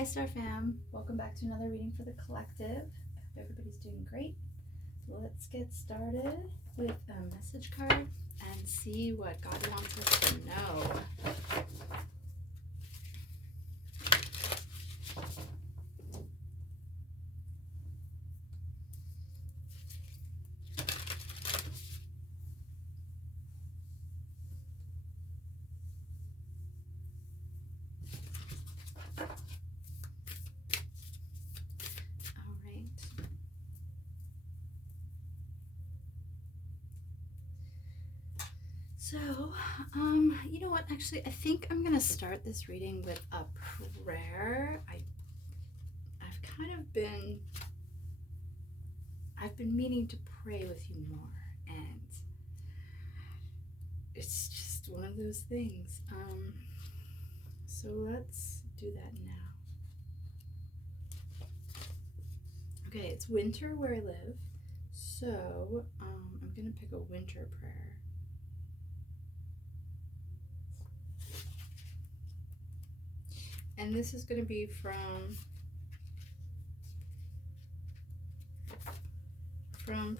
Hi Star Fam, welcome back to another reading for the collective. I hope everybody's doing great. Let's get started with a message card and see what God wants us to know. All right. So, you know what? Actually, I think I'm going to start this reading with a prayer. I've been meaning to pray with you more, and it's just one of those things. So let's do that now. Okay, it's winter where I live, so I'm going to pick a winter prayer. And this is going to be from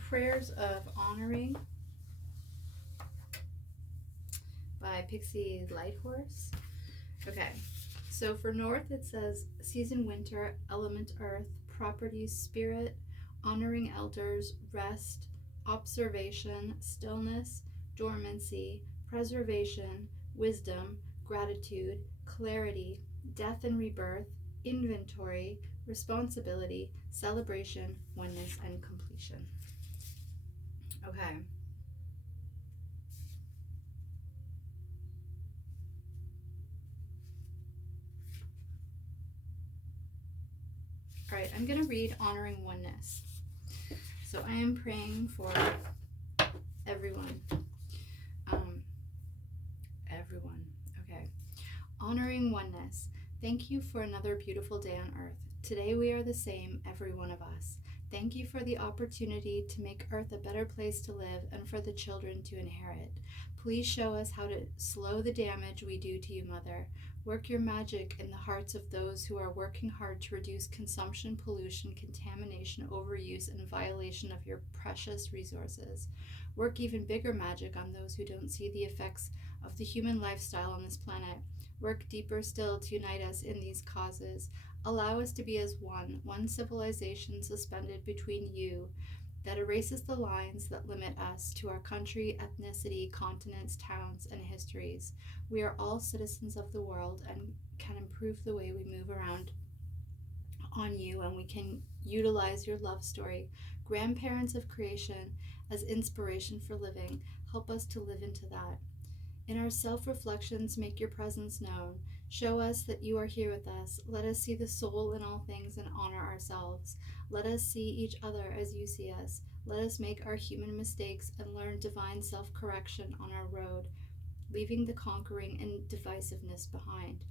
Prayers of Honoring by Pixie Lighthorse. Okay, so for north it says season winter, element earth, properties spirit, honoring elders, rest, observation, stillness, dormancy, preservation, wisdom, gratitude, clarity, death and rebirth, inventory, responsibility, celebration, oneness, and completion. Okay. All right, I'm going to read Honoring Oneness. So I am praying for everyone. Everyone. Okay. Honoring oneness. Thank you for another beautiful day on earth. Today we are the same, every one of us. Thank you for the opportunity to make earth a better place to live and for the children to inherit. Please show us how to slow the damage we do to you, Mother. Work your magic in the hearts of those who are working hard to reduce consumption, pollution, contamination, overuse, and violation of your precious resources. Work even bigger magic on those who don't see the effects of the human lifestyle on this planet. Work deeper still to unite us in these causes. Allow us to be as one civilization suspended between you, that erases the lines that limit us to our country, ethnicity, continents, towns, and histories. We are all citizens of the world and can improve the way we move around on you, and we can utilize your love story, grandparents of creation, as inspiration for living. Help us to live into that. In our self-reflections, make your presence known. Show us that you are here with us. Let us see the soul in all things and honor ourselves. Let us see each other as you see us. Let us make our human mistakes and learn divine self-correction on our road, leaving the conquering and divisiveness behind.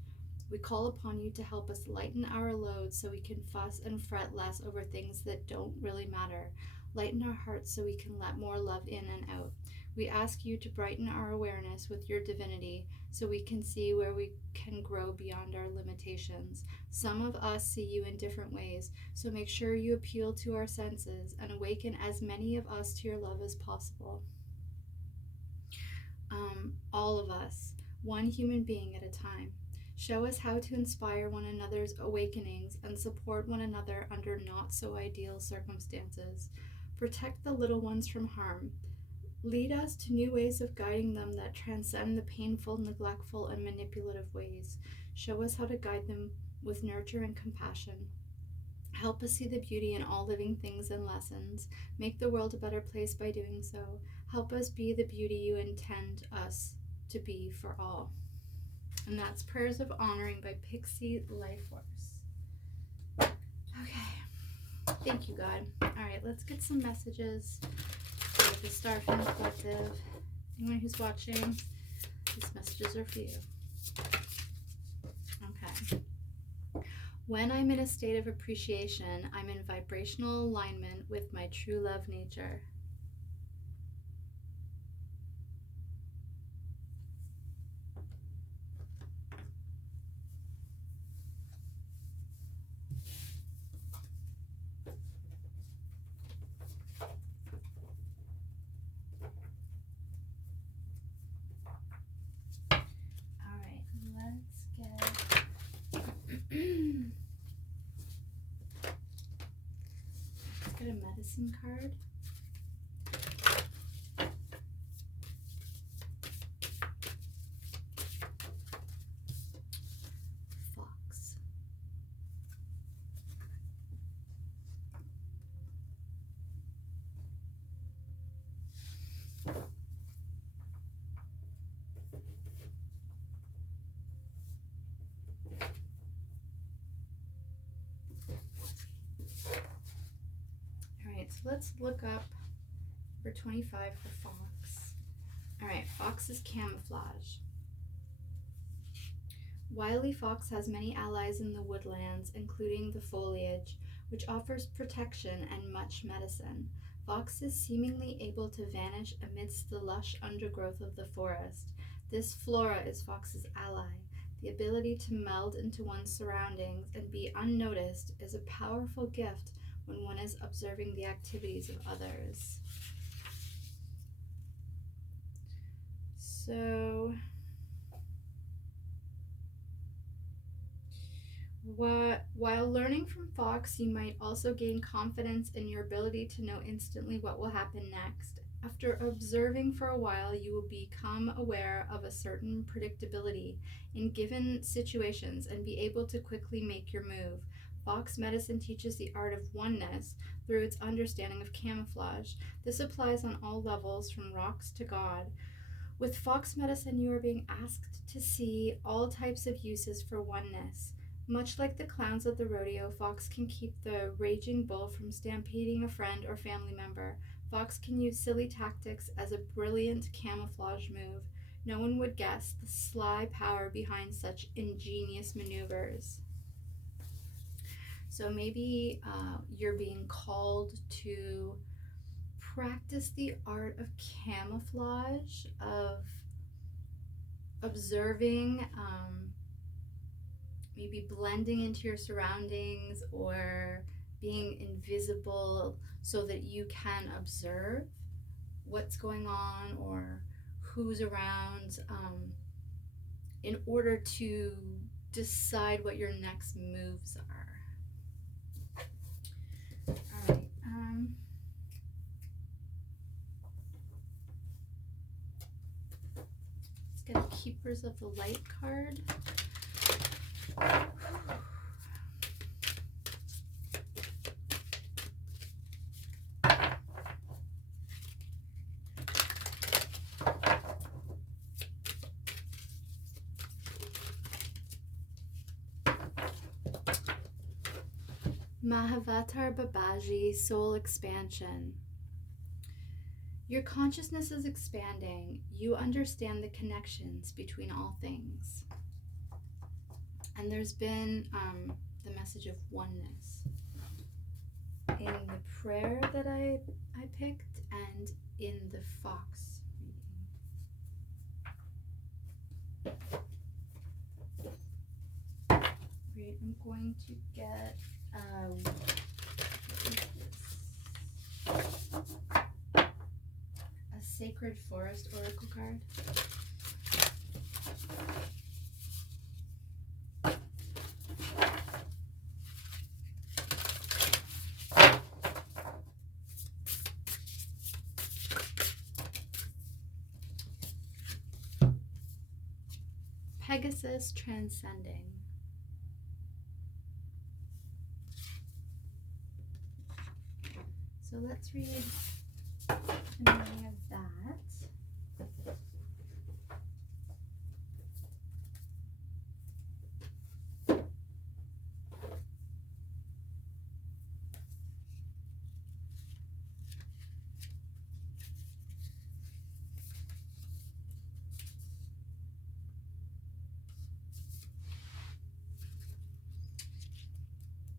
We call upon you to help us lighten our load so we can fuss and fret less over things that don't really matter. Lighten our hearts so we can let more love in and out. We ask you to brighten our awareness with your divinity so we can see where we can grow beyond our limitations. Some of us see you in different ways, so make sure you appeal to our senses and awaken as many of us to your love as possible. All of us, one human being at a time. Show us how to inspire one another's awakenings and support one another under not so ideal circumstances. Protect the little ones from harm. Lead us to new ways of guiding them that transcend the painful, neglectful, and manipulative ways. Show us how to guide them with nurture and compassion. Help us see the beauty in all living things and lessons. Make the world a better place by doing so. Help us be the beauty you intend us to be for all. And that's Prayers of Honoring by Pixie Lighthorse. Okay. Thank you, God. All right, let's get some messages for the Starfan Collective. Anyone who's watching, these messages are for you. Okay. When I'm in a state of appreciation, I'm in vibrational alignment with my true love nature. get a medicine card. Fox. Alright, so let's look up number 25 for Fox. Alright, Fox is camouflage. Wily Fox has many allies in the woodlands, including the foliage, which offers protection and much medicine. Fox is seemingly able to vanish amidst the lush undergrowth of the forest. This flora is Fox's ally. The ability to meld into one's surroundings and be unnoticed is a powerful gift when one is observing the activities of others. So, while learning from Fox, you might also gain confidence in your ability to know instantly what will happen next. After observing for a while, you will become aware of a certain predictability in given situations and be able to quickly make your move. Fox medicine teaches the art of oneness through its understanding of camouflage. This applies on all levels, from rocks to God. With Fox medicine, you are being asked to see all types of uses for oneness. Much like the clowns at the rodeo, Fox can keep the raging bull from stampeding a friend or family member. Fox can use silly tactics as a brilliant camouflage move. No one would guess the sly power behind such ingenious maneuvers. So maybe you're being called to practice the art of camouflage, of observing, maybe blending into your surroundings or being invisible so that you can observe what's going on or who's around, in order to decide what your next moves are. All right. Let's get a Keepers of the Light card. Mahavatar Babaji, Soul Expansion. Your consciousness is expanding. You understand the connections between all things. And there's been the message of oneness in the prayer that I picked and in the Fox reading. Great, I'm going to get a Sacred Forest Oracle card. Pegasus Transcending. So let's read the meaning of that.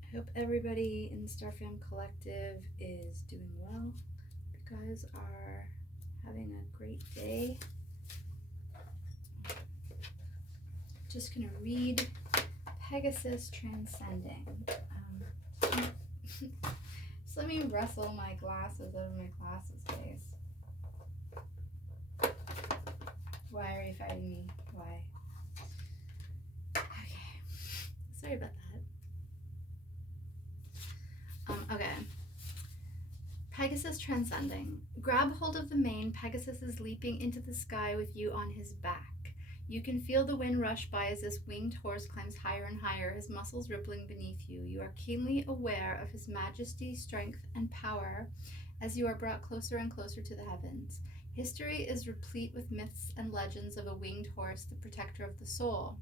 I hope everybody in the Starfam Collective is doing well. You guys are having a great day. Just gonna read Pegasus Transcending. Just let me wrestle my glasses out of my glasses case. Why are you fighting me? Why? Okay. Sorry about that. Okay. Pegasus transcending. Grab hold of the mane. Pegasus is leaping into the sky with you on his back. You can feel the wind rush by as this winged horse climbs higher and higher, his muscles rippling beneath you. You are keenly aware of his majesty, strength, and power as you are brought closer and closer to the heavens. History is replete with myths and legends of a winged horse, the protector of the soul.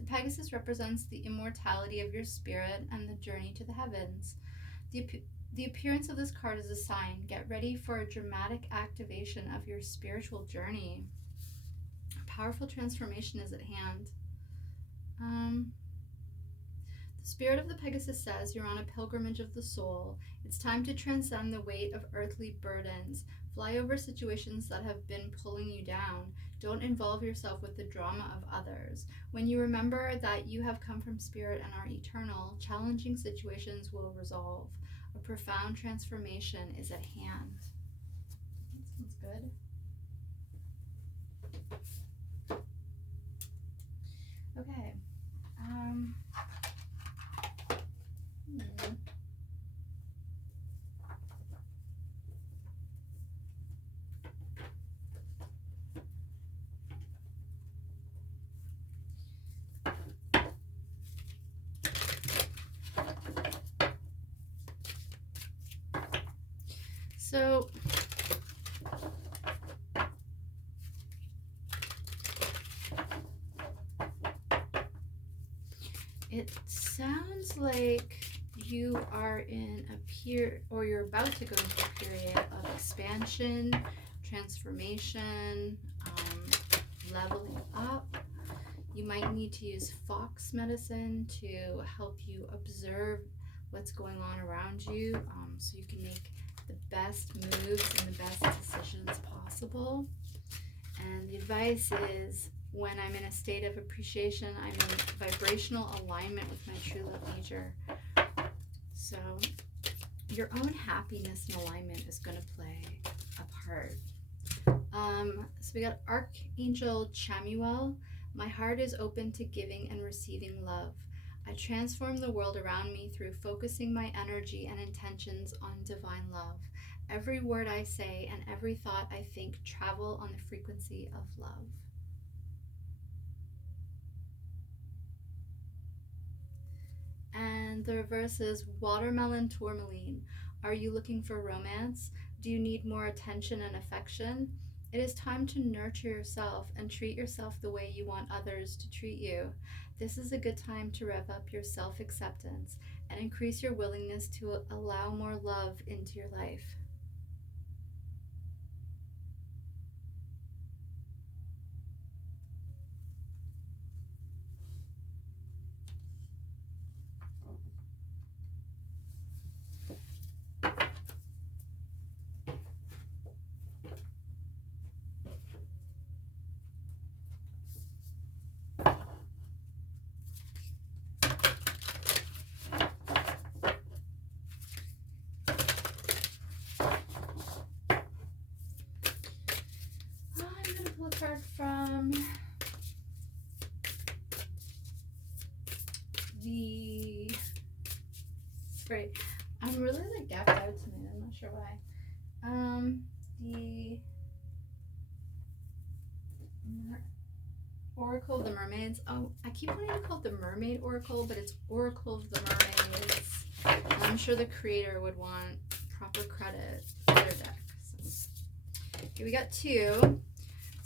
The Pegasus represents the immortality of your spirit and the journey to the heavens. The appearance of this card is a sign. Get ready for a dramatic activation of your spiritual journey. A powerful transformation is at hand. The spirit of the Pegasus says you're on a pilgrimage of the soul. It's time to transcend the weight of earthly burdens. Fly over situations that have been pulling you down. Don't involve yourself with the drama of others. When you remember that you have come from spirit and are eternal, challenging situations will resolve. A profound transformation is at hand. That sounds good. Okay. So it sounds like you are in you're about to go into a period of expansion, transformation, leveling up. You might need to use fox medicine to help you observe what's going on around you, so you can make the best moves and the best decisions possible. And the advice is, when I'm in a state of appreciation, I'm in vibrational alignment with my true love nature. So your own happiness and alignment is going to play a part. So we got Archangel Chamuel. My heart is open to giving and receiving love. I transform the world around me through focusing my energy and intentions on divine love. Every word I say and every thought I think travel on the frequency of love. And the reverse is Watermelon Tourmaline. Are you looking for romance? Do you need more attention and affection? It is time to nurture yourself and treat yourself the way you want others to treat you. This is a good time to rev up your self-acceptance and increase your willingness to allow more love into your life. From the sorry, I'm really like gapped out tonight. I'm not sure why. The Oracle of the Mermaids. Oh, I keep wanting to call it the Mermaid Oracle, but it's Oracle of the Mermaids. I'm sure the creator would want proper credit for their deck. So, okay, we got two.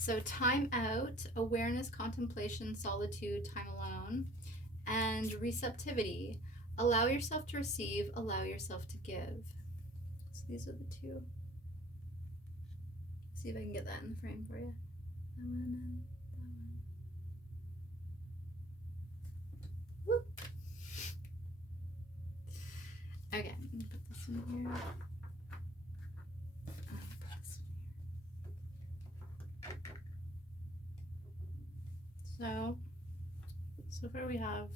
So time out, awareness, contemplation, solitude, time alone, and receptivity. Allow yourself to receive, allow yourself to give. So these are the two. See if I can get that in the frame for you. That one and that one. Whoop. Okay, I'm gonna put this one here. So far we have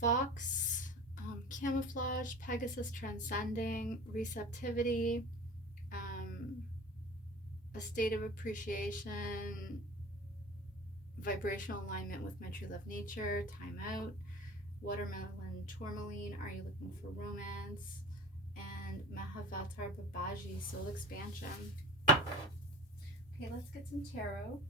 Fox, Camouflage, Pegasus Transcending, Receptivity, a state of appreciation, vibrational alignment with my true love nature, time out, Watermelon Tourmaline, are you looking for romance, and and Mahavatar Babaji, soul expansion. Okay, let's get some tarot.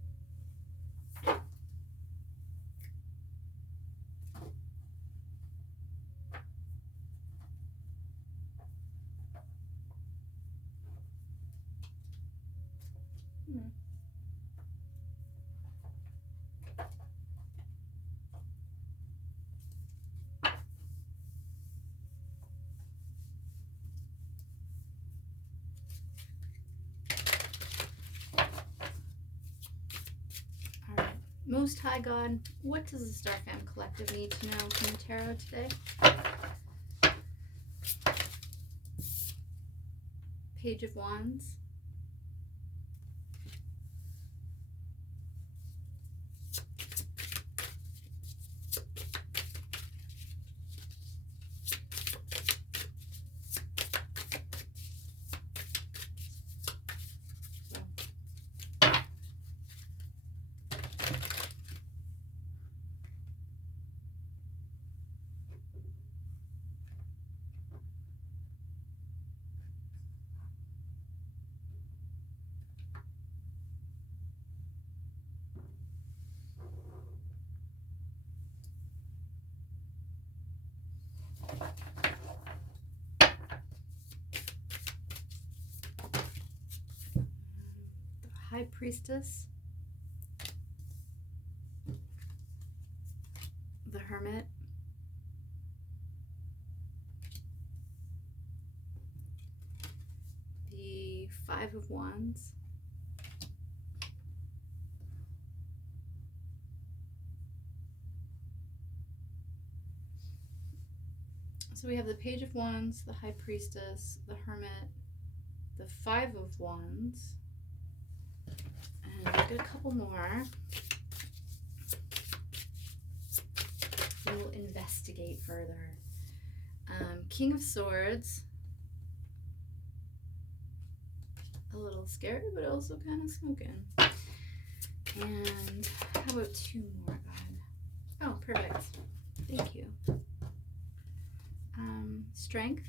Most High God, what does the Star Fam Collective need to know from the tarot today? Page of Wands. High Priestess, the Hermit, the Five of Wands, so we have the Page of Wands, the High Priestess, the Hermit, the Five of Wands, and we'll get a couple more. And we'll investigate further. King of Swords. A little scary, but also kind of smoking. And how about two more, God? Oh, perfect. Thank you. Strength.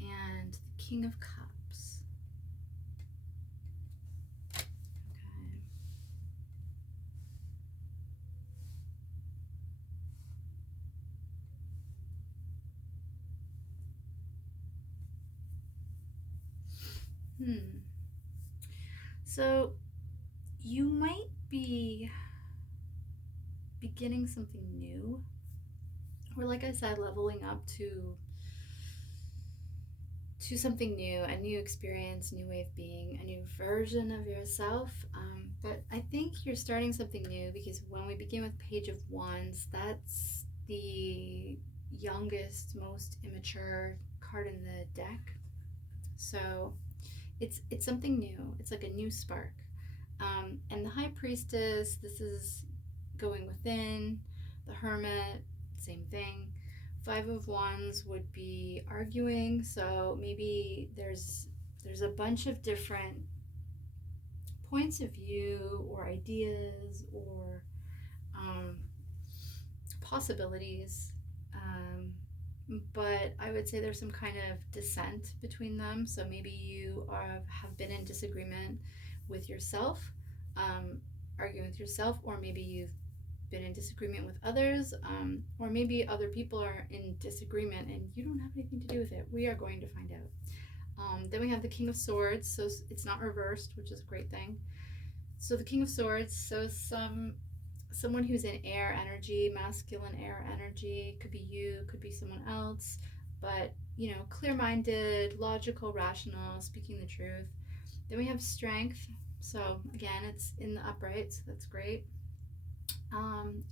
And the King of Cups. Okay. So you might be beginning something new, or like I said, leveling up to something new, a new experience, new way of being, a new version of yourself. But I think you're starting something new because when we begin with Page of Wands, that's the youngest, most immature card in the deck. So it's something new. It's like a new spark. And the High Priestess, this is going within. The Hermit, same thing. Five of Wands would be arguing, so maybe there's a bunch of different points of view or ideas or possibilities, but I would say there's some kind of dissent between them. So maybe you have been in disagreement with yourself, arguing with yourself, or maybe you've been in disagreement with others, or maybe other people are in disagreement and you don't have anything to do with it. We are going to find out. Then we have the King of Swords, so it's not reversed, which is a great thing. So the King of Swords, so someone who's in air energy, masculine air energy, could be you, could be someone else, but clear-minded, logical, rational, speaking the truth. Then we have Strength, so again, it's in the upright, so that's great.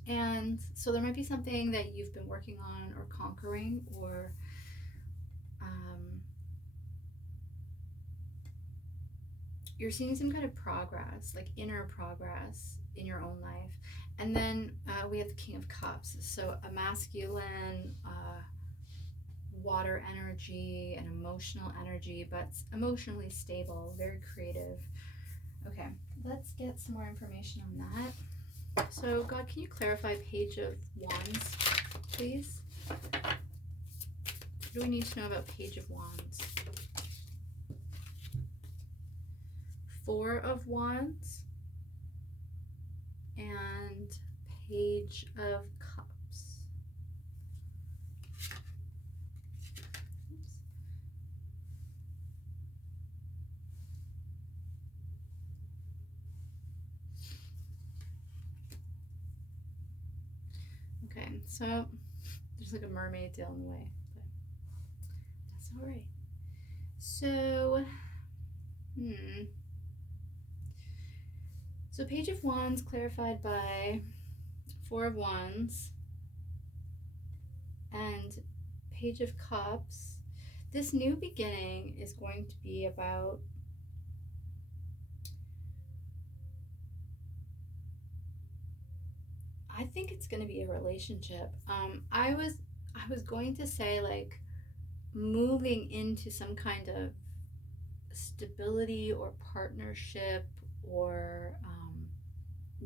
And so there might be something that you've been working on or conquering, or you're seeing some kind of progress, like inner progress in your own life. And then we have the King of Cups, so a masculine water energy and emotional energy, but emotionally stable, very creative. Okay, let's get some more information on that. So God, can you clarify Page of Wands, please? What do we need to know about Page of Wands? Four of Wands and Page of Cups. Oops. Okay, so there's like a mermaid tail in the way, but that's all right. So, So Page of Wands clarified by Four of Wands and Page of Cups. This new beginning is going to be about I think it's going to be a relationship. I was going to say like moving into some kind of stability or partnership or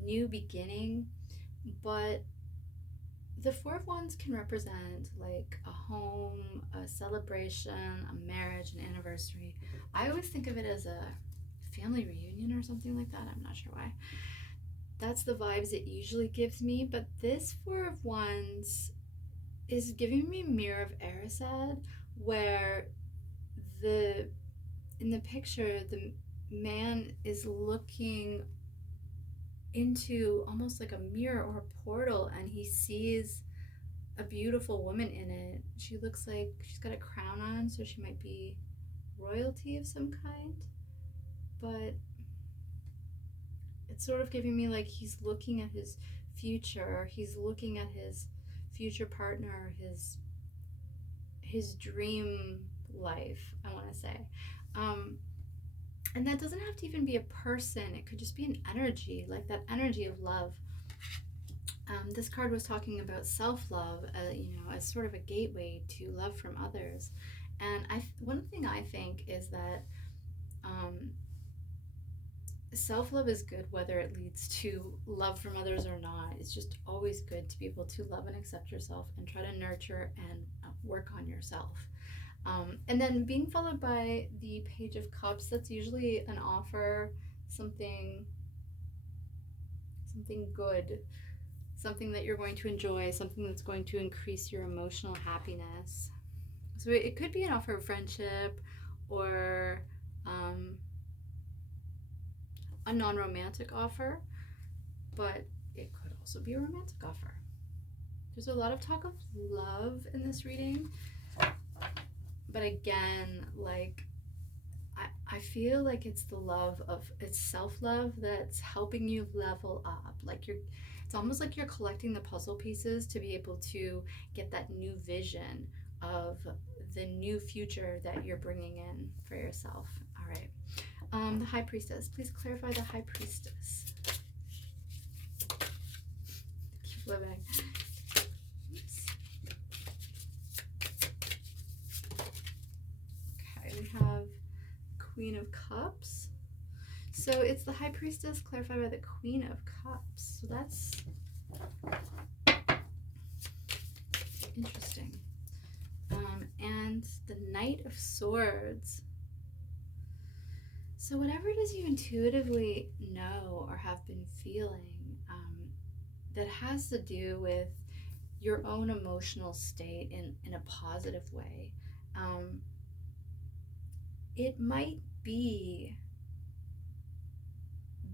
new beginning, but the Four of Wands can represent like a home, a celebration, a marriage, an anniversary. I always think of it as a family reunion or something like that. I'm not sure why. That's the vibes it usually gives me, but this Four of Wands is giving me Mirror of Erised, where in the picture the man is looking into almost like a mirror or a portal, and he sees a beautiful woman in it. She looks like she's got a crown on, so she might be royalty of some kind, but it's sort of giving me like he's looking at his future, he's looking at his future partner, his dream life, I want to say. And that doesn't have to even be a person, it could just be an energy, like that energy of love. This card was talking about self-love, as sort of a gateway to love from others. And one thing I think is that self-love is good whether it leads to love from others or not. It's just always good to be able to love and accept yourself and try to nurture and work on yourself. And then being followed by the Page of Cups, that's usually an offer, something good, something that you're going to enjoy, something that's going to increase your emotional happiness. So it could be an offer of friendship or a non-romantic offer, but it could also be a romantic offer. There's a lot of talk of love in this reading, but again, like I feel like it's it's self-love that's helping you level up. Like it's almost like you're collecting the puzzle pieces to be able to get that new vision of the new future that you're bringing in for yourself. All right. The High Priestess. Please clarify the High Priestess. Keep living. Oops. Okay, we have Queen of Cups. So it's the High Priestess clarified by the Queen of Cups. So that's interesting. And the Knight of Swords. So whatever it is you intuitively know or have been feeling that has to do with your own emotional state in a positive way, it might be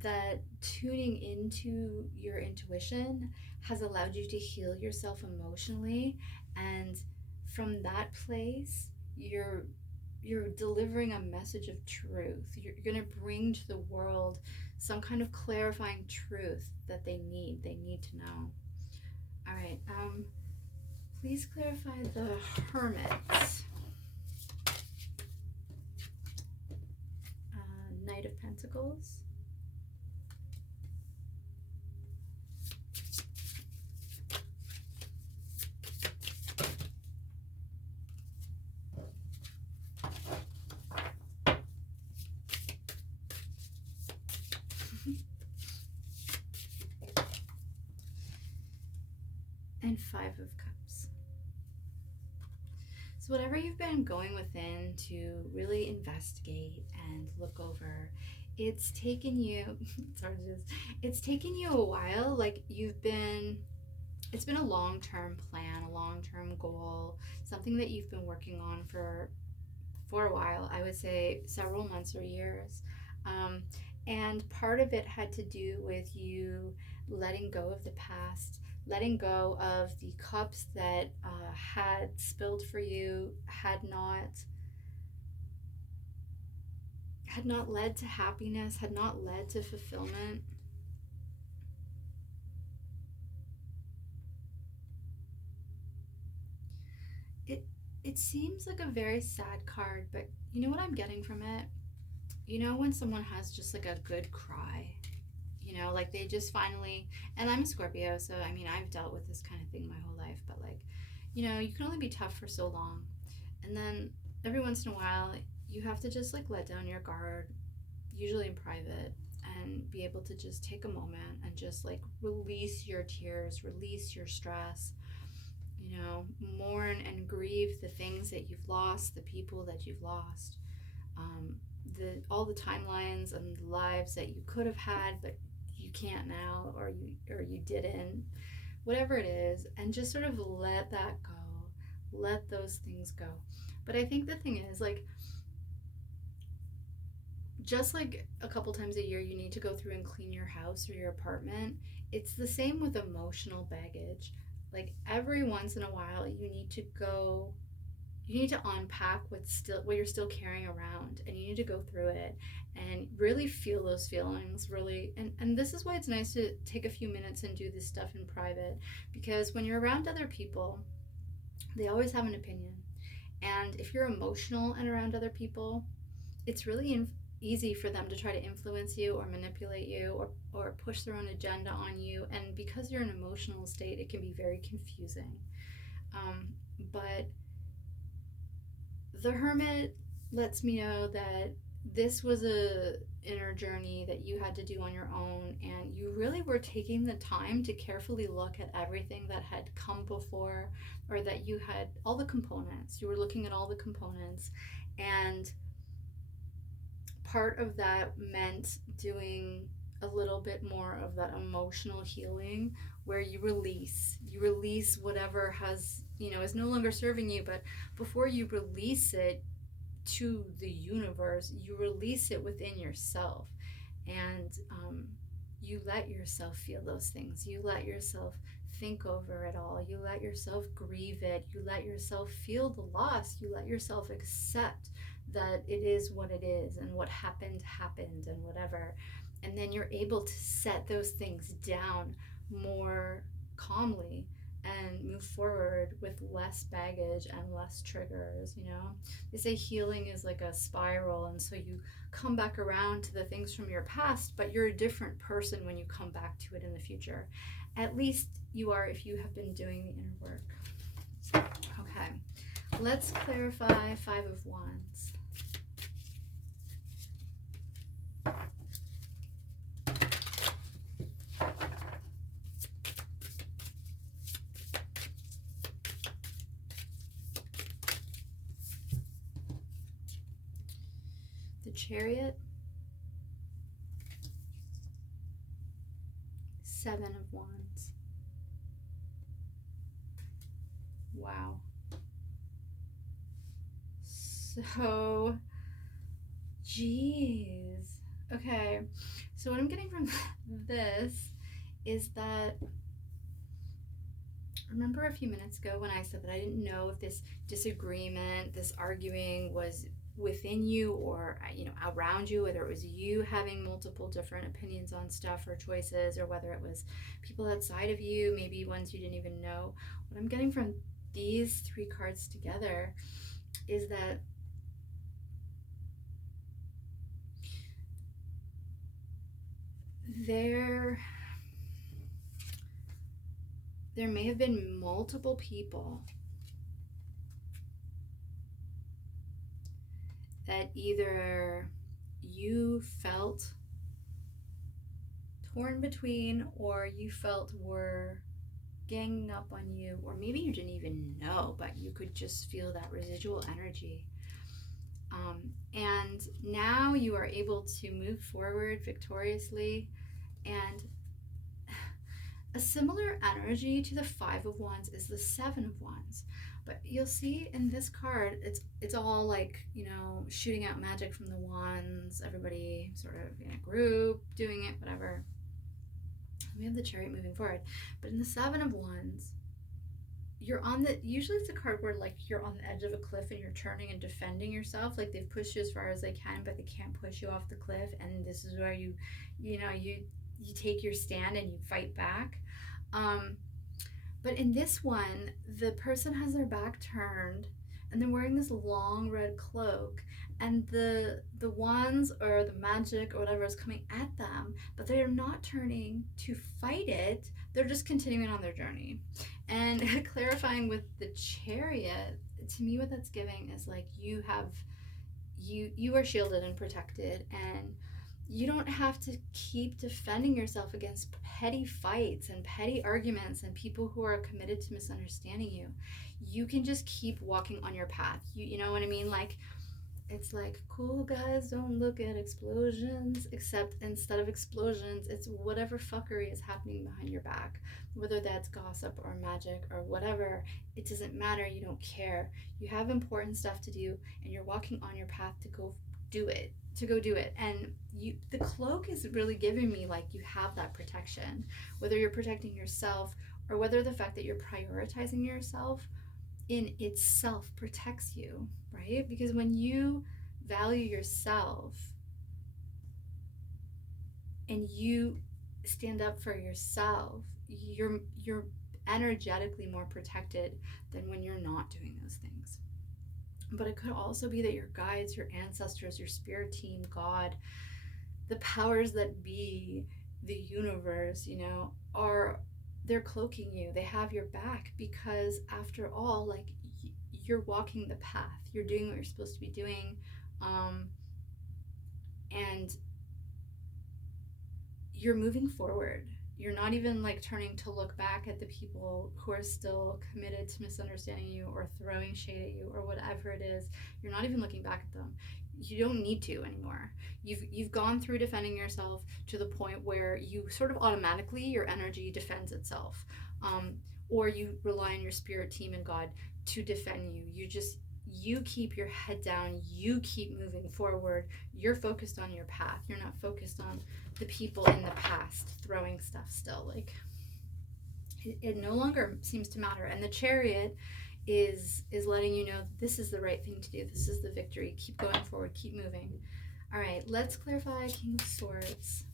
that tuning into your intuition has allowed you to heal yourself emotionally, and from that place you're delivering a message of truth. You're going to bring to the world some kind of clarifying truth that they need to know. All right, please clarify the Hermit. Knight of Pentacles. And Five of Cups. So, whatever you've been going within to really investigate and look over, it's taken you, sorry, it's taken you a while. Like it's been a long term plan, a long term goal, something that you've been working on for a while. I would say several months or years. Um, and part of it had to do with you letting go of the past, letting go of the cups that had spilled for you, had not led to happiness, had not led to fulfillment. It it seems like a very sad card, but you know what I'm getting from it? You know when someone has just like a good cry, like they just finally, and I'm a Scorpio, so I mean, I've dealt with this kind of thing my whole life, but like, you can only be tough for so long. And then every once in a while, you have to just like let down your guard, usually in private, and be able to just take a moment and just like release your tears, release your stress, mourn and grieve the things that you've lost, the people that you've lost, um, all the timelines and the lives that you could have had, but you can't now, or you didn't, whatever it is, and just sort of let that go, let those things go. But I think the thing is, like, just like a couple times a year you need to go through and clean your house or your apartment, it's the same with emotional baggage. Like every once in a while you need to unpack what you're still carrying around, and you need to go through it and really feel those feelings, really. And this is why it's nice to take a few minutes and do this stuff in private, because when you're around other people, they always have an opinion. And if you're emotional and around other people, it's really easy for them to try to influence you or manipulate you, or push their own agenda on you. And because you're in an emotional state, it can be very confusing. But the Hermit lets me know that this was a inner journey that you had to do on your own, and you really were taking the time to carefully look at everything that had come before, or that you had all the components. You were looking at all the components, and part of that meant doing a little bit more of that emotional healing, where you release whatever is no longer serving you. But before you release it to the universe, you release it within yourself. And you let yourself feel those things, you let yourself think over it all, you let yourself grieve it, you let yourself feel the loss, you let yourself accept that it is what it is, and what happened, and whatever. And then you're able to set those things down more calmly and move forward with less baggage and less triggers. They say healing is like a spiral, and so you come back around to the things from your past, but you're a different person when you come back to it in the future. At least you are, if you have been doing the inner work. Okay, let's clarify Five of Wands. The Chariot, Seven of Wands. Wow. So, geez. Okay, so what I'm getting from this is that, remember a few minutes ago when I said that I didn't know if this disagreement, this arguing, was within you or around you, whether it was you having multiple different opinions on stuff or choices, or whether it was people outside of you, maybe ones you didn't even know. What I'm getting from these three cards together is that there may have been multiple people that either you felt torn between, or you felt were ganging up on you, or maybe you didn't even know, but you could just feel that residual energy. And now you are able to move forward victoriously. And a similar energy to the Five of Wands is the Seven of Wands. But you'll see in this card, it's all like, shooting out magic from the wands, everybody sort of in a group doing it, whatever. We have the Chariot moving forward. But in the Seven of Wands, usually it's a card where like you're on the edge of a cliff and you're turning and defending yourself. Like they've pushed you as far as they can, but they can't push you off the cliff. And this is where you take your stand and you fight back. But in this one, the person has their back turned and they're wearing this long red cloak, and the wands or the magic or whatever is coming at them, but they are not turning to fight it. They're just continuing on their journey. And clarifying with the Chariot, to me what that's giving is like you are shielded and protected, and you don't have to keep defending yourself against petty fights and petty arguments and people who are committed to misunderstanding you. You can just keep walking on your path. You know what I mean? Like, it's like, cool guys don't look at explosions, except instead of explosions, it's whatever fuckery is happening behind your back, whether that's gossip or magic or whatever. It doesn't matter. You don't care. You have important stuff to do, and you're walking on your path to go do it. And the cloak is really giving me like you have that protection, whether you're protecting yourself or whether the fact that you're prioritizing yourself in itself protects you, right? Because when you value yourself and you stand up for yourself, you're energetically more protected than when you're not doing those things. But it could also be that your guides, your ancestors, your spirit team, God, the powers that be, the universe, they're cloaking you. They have your back because after all, like, you're walking the path. You're doing what you're supposed to be doing. And you're moving forward. You're not even like turning to look back at the people who are still committed to misunderstanding you or throwing shade at you or whatever it is. You're not even looking back at them. You don't need to anymore. You've gone through defending yourself to the point where you sort of automatically, your energy defends itself. Or you rely on your spirit team and God to defend you. You keep your head down. You keep moving forward. You're focused on your path. You're not focused on the people in the past throwing stuff still. Like, it no longer seems to matter. And the Chariot is letting you know this is the right thing to do. This is the victory. Keep going forward. Keep moving. All right, let's clarify King of Swords.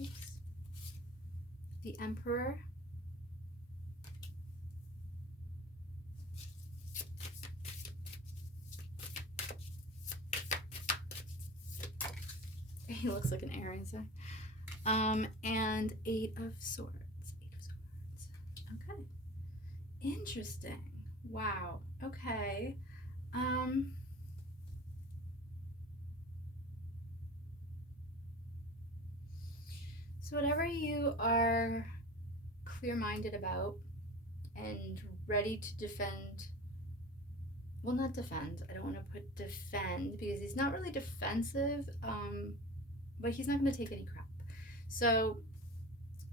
Oops. The Emperor. He looks like an Aries sign. And Eight of Swords. Okay. Interesting. Wow. Okay. So whatever you are clear-minded about and ready to defend, well, not defend, I don't want to put defend because he's not really defensive, but he's not going to take any crap. So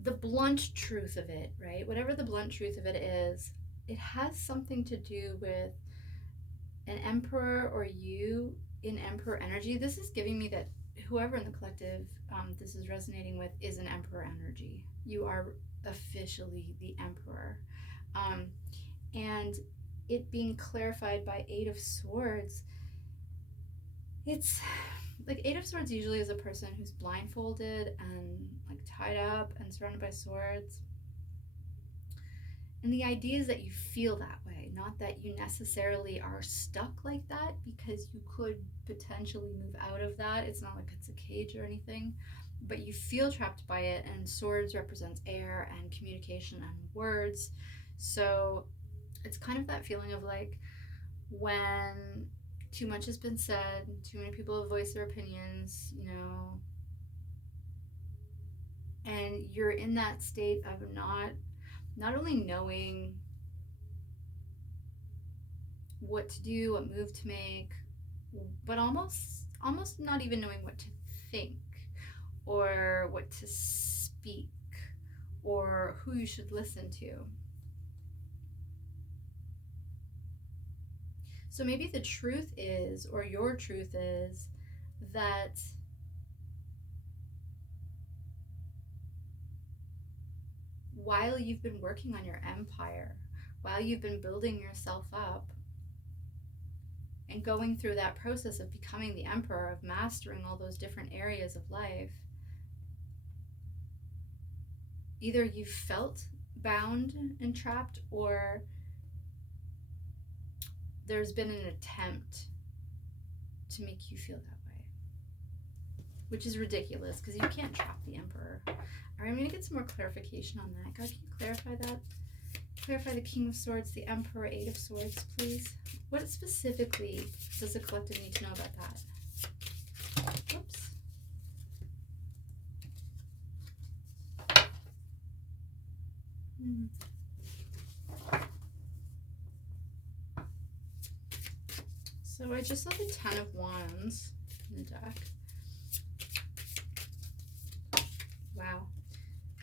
the blunt truth of it, right? Whatever the blunt truth of it is, it has something to do with an emperor or you in emperor energy. This is giving me that whoever in the collective this is resonating with is an emperor energy. You are officially the emperor. And it being clarified by Eight of Swords, it's like Eight of Swords usually is a person who's blindfolded and like tied up and surrounded by swords. And the idea is that you feel that way, not that you necessarily are stuck like that, because you could potentially move out of that. It's not like it's a cage or anything, but you feel trapped by it, and swords represents air and communication and words. So it's kind of that feeling of like when too much has been said, too many people have voiced their opinions, and you're in that state of not only knowing what to do, what move to make, but almost not even knowing what to think or what to speak or who you should listen to. So maybe the truth is, or your truth is, that while you've been working on your empire, while you've been building yourself up and going through that process of becoming the emperor, of mastering all those different areas of life, either you felt bound and trapped, or there's been an attempt to make you feel that way, which is ridiculous because you can't trap the emperor. All right, I'm going to get some more clarification on that. God, can you clarify that? Clarify the King of Swords, the Emperor, Eight of Swords, please. What specifically does the collective need to know about that? Whoops. So I just saw the Ten of Wands in the deck. Wow.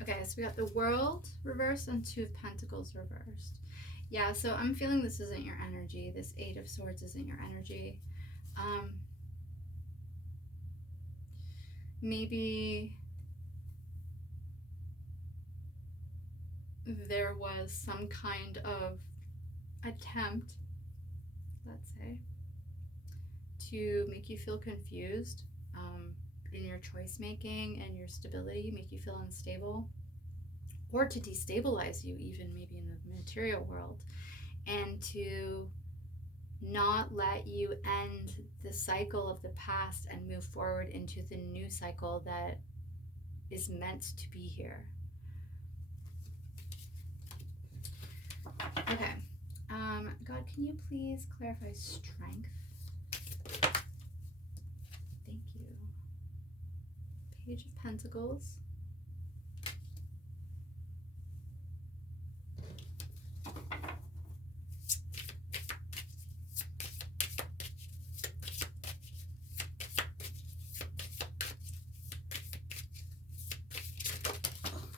Okay, so we got the World reversed and Two of Pentacles reversed. Yeah, so I'm feeling this isn't your energy. This Eight of Swords isn't your energy. Maybe there was some kind of attempt, let's say, to make you feel confused in your choice making and your stability, make you feel unstable, or to destabilize you even maybe in the material world, and to not let you end the cycle of the past and move forward into the new cycle that is meant to be here. Okay. God, can you please clarify strength? Thank you. Page of Pentacles.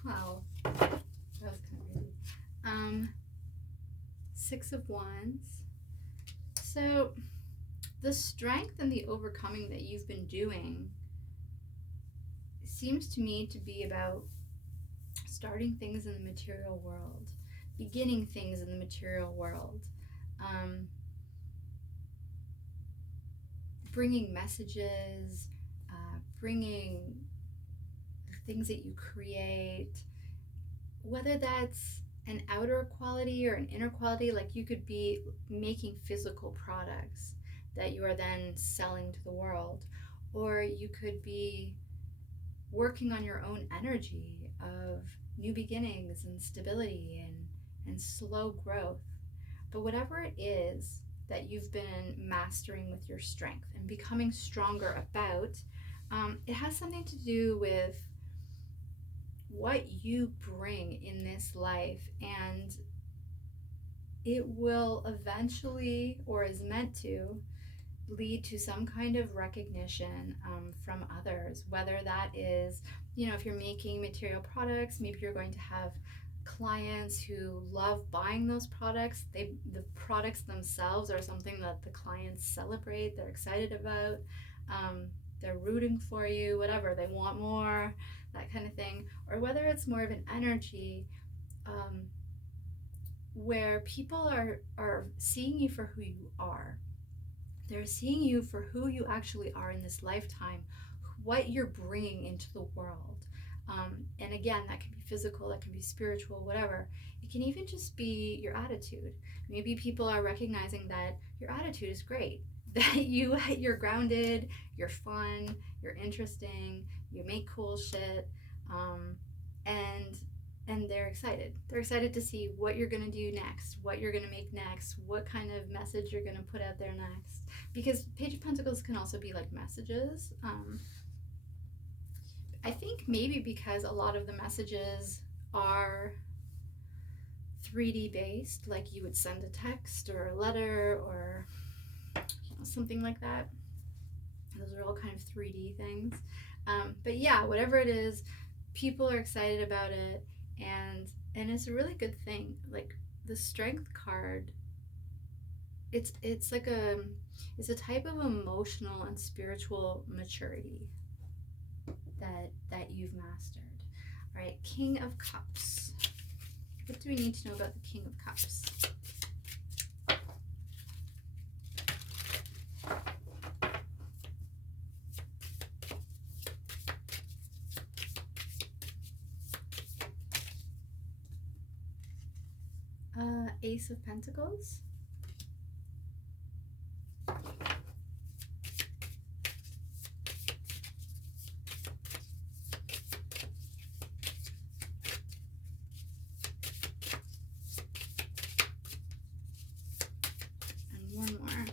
Wow. That was kind of crazy. Six of Wands. So the strength and the overcoming that you've been doing seems to me to be about starting things in the material world, beginning things in the material world, bringing messages, bringing the things that you create, whether that's an outer quality or an inner quality. Like you could be making physical products that you are then selling to the world, or you could be working on your own energy of new beginnings and stability and slow growth. But whatever it is that you've been mastering with your strength and becoming stronger about, it has something to do with what you bring in this life, and it will eventually, or is meant to, lead to some kind of recognition from others, whether that is, if you're making material products, maybe you're going to have clients who love buying those products. The products themselves are something that the clients celebrate, they're excited about, they're rooting for you, whatever, they want more, that kind of thing. Or whether it's more of an energy where people are seeing you for who you are. They're seeing you for who you actually are in this lifetime, what you're bringing into the world. And again, that can be physical, that can be spiritual, whatever. It can even just be your attitude. Maybe people are recognizing that your attitude is great, that you're grounded, you're fun, you're interesting, you make cool shit, and they're excited. They're excited to see what you're going to do next, what you're going to make next, what kind of message you're going to put out there next. Because Page of Pentacles can also be like messages. I think maybe because a lot of the messages are 3D based, like you would send a text or a letter or something like that. Those are all kind of 3D things. But yeah, whatever it is, people are excited about it, and it's a really good thing. Like the Strength card, it's like it's a type of emotional and spiritual maturity that you've mastered. All right, King of Cups. What do we need to know about the King of Cups? Ace of Pentacles. And one more.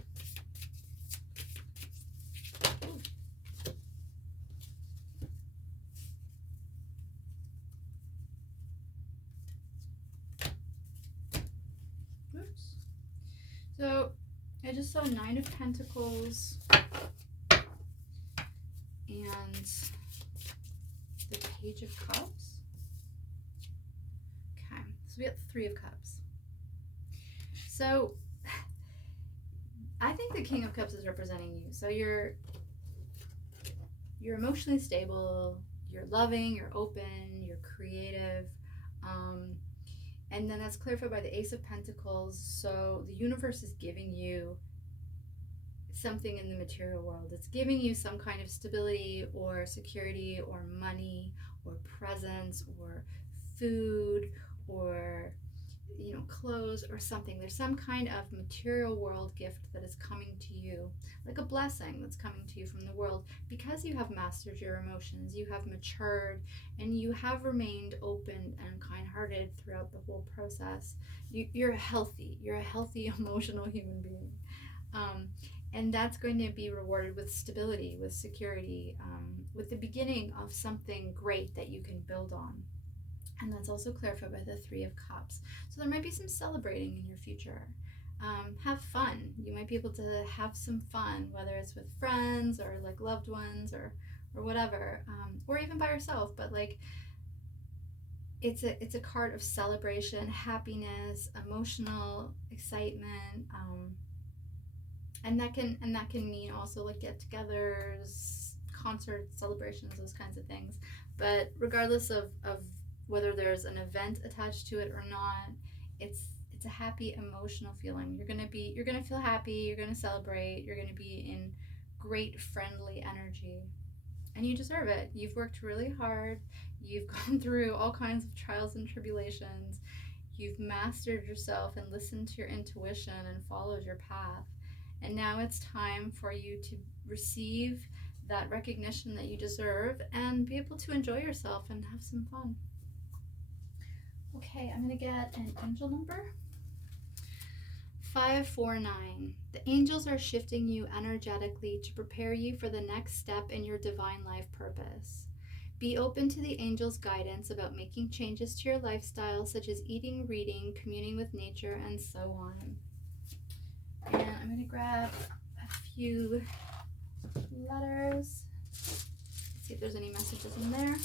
Oops. So I just saw 9 of Pentacles and the Page of Cups. Okay, so we got 3 of Cups. So I think the King of Cups is representing you. So you're emotionally stable, you're loving, you're open, you're creative. And then that's clarified by the Ace of Pentacles. So the universe is giving you something in the material world. It's giving you some kind of stability or security or money or presence or food or clothes or something. There's some kind of material world gift that is coming to you, like a blessing that's coming to you from the world, because you have mastered your emotions, you have matured, and you have remained open and kind-hearted throughout the whole process. You're a healthy emotional human being, and that's going to be rewarded with stability, with security, with the beginning of something great that you can build on. And that's also clarified by the 3 of Cups. So there might be some celebrating in your future. Have fun. You might be able to have some fun, whether it's with friends or like loved ones or whatever, or even by yourself. But like, it's a card of celebration, happiness, emotional excitement, and that can mean also like get-togethers, concerts, celebrations, those kinds of things. But regardless of whether there's an event attached to it or not, it's a happy emotional feeling. You're gonna feel happy, you're gonna celebrate, you're gonna be in great friendly energy, and you deserve it. You've worked really hard, you've gone through all kinds of trials and tribulations, you've mastered yourself and listened to your intuition and followed your path, and now it's time for you to receive that recognition that you deserve and be able to enjoy yourself and have some fun. Okay, I'm going to get an angel number. 549. The angels are shifting you energetically to prepare you for the next step in your divine life purpose. Be open to the angels' guidance about making changes to your lifestyle, such as eating, reading, communing with nature, and so on. And I'm going to grab a few letters. Let's see if there's any messages in there.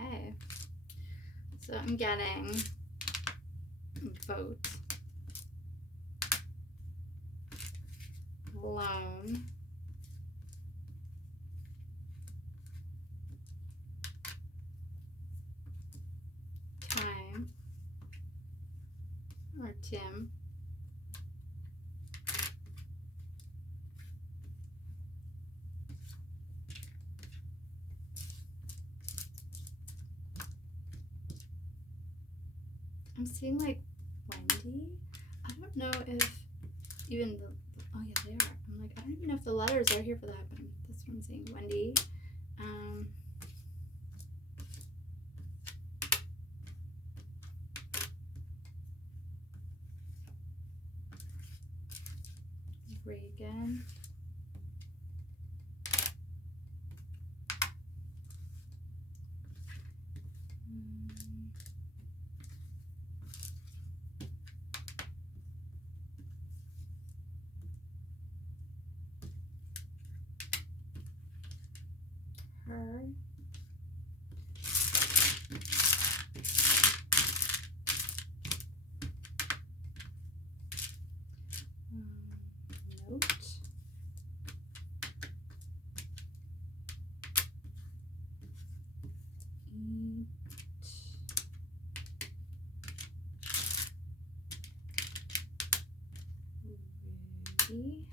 Okay, so I'm getting vote, loan, time, or Tim, I'm seeing like Wendy. I don't know if even the, oh yeah, they are. I'm like, I don't even know if the letters are here for that, but this one's saying Wendy. Reagan. Her. Note. Ruby.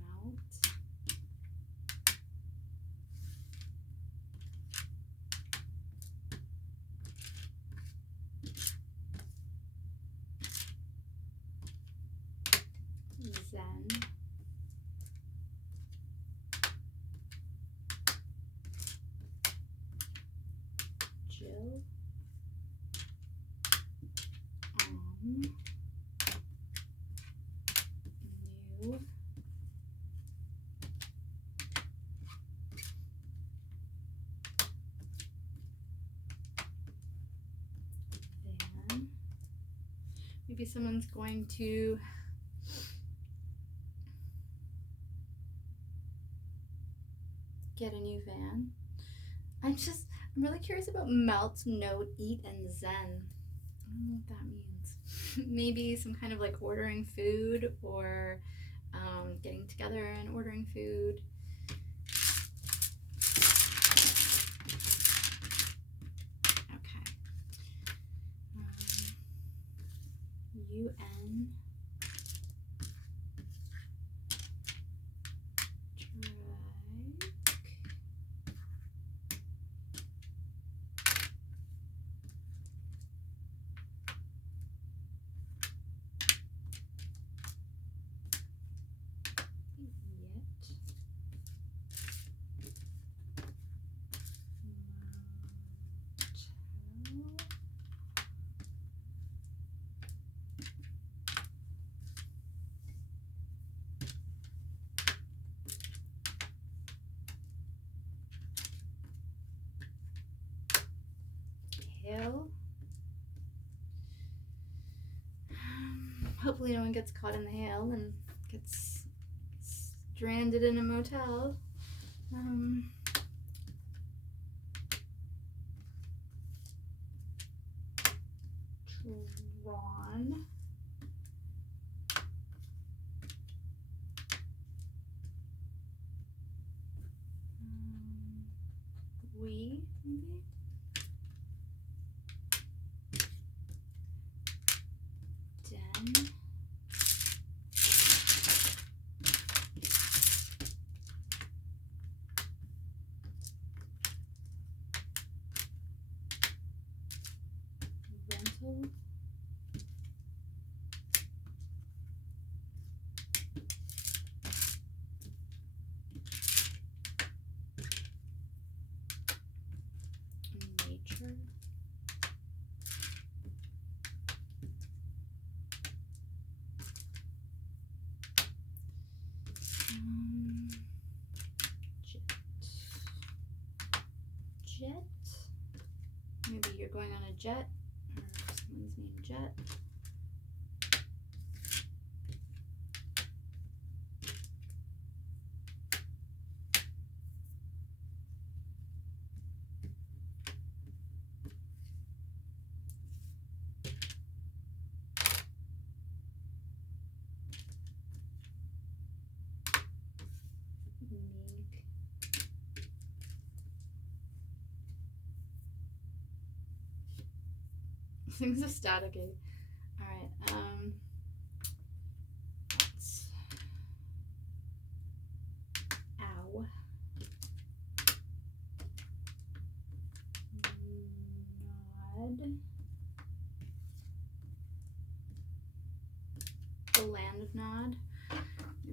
Mount. Zen. Jill. New. Van. Maybe someone's going to get a new van. I'm really curious about melt, note, eat, and zen. I don't know what that means. Maybe some kind of like ordering food or getting together and ordering food. Okay. UN. Hill. Hopefully no one gets caught in the hail and gets stranded in a motel. Drawn. We, maybe? Den. Rental. Nature. Jet. Maybe you're going on a jet, or someone's named Jet. Meek. Things are staticky. All right. Let's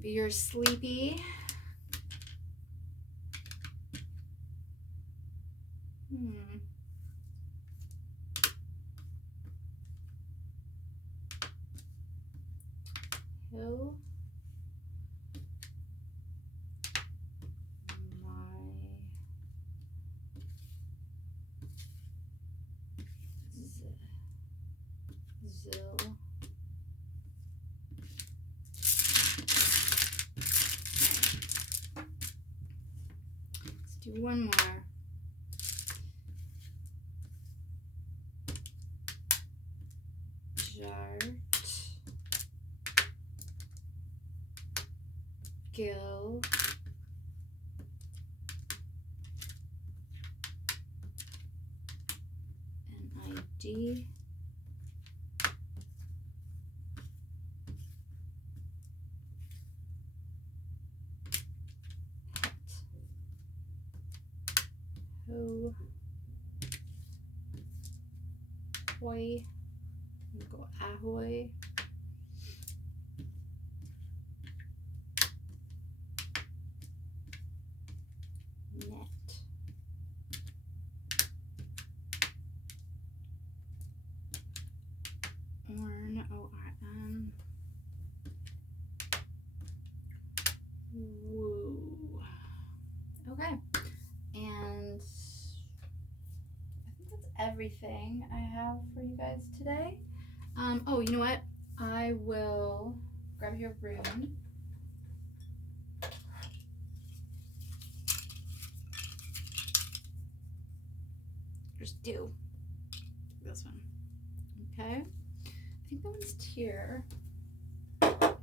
Maybe you're sleepy. Hill. Zill. Let's do one more. Jart. Gill. NID. Ho. Hoy. We go ahoy. Net. Orn. ORN. Woo. Okay. And I think that's everything I have for you guys today. Oh, you know what? I will grab your rune. Just do this one. Okay. I think that one's Tyr. Oh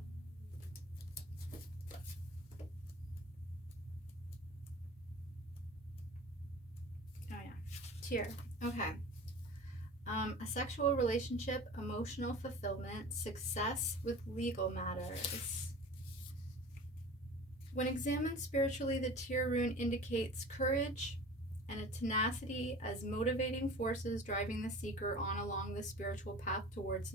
yeah, Tyr. Okay. A sexual relationship, emotional fulfillment, success with legal matters. When examined spiritually, the Tyr rune indicates courage and a tenacity as motivating forces driving the seeker on along the spiritual path towards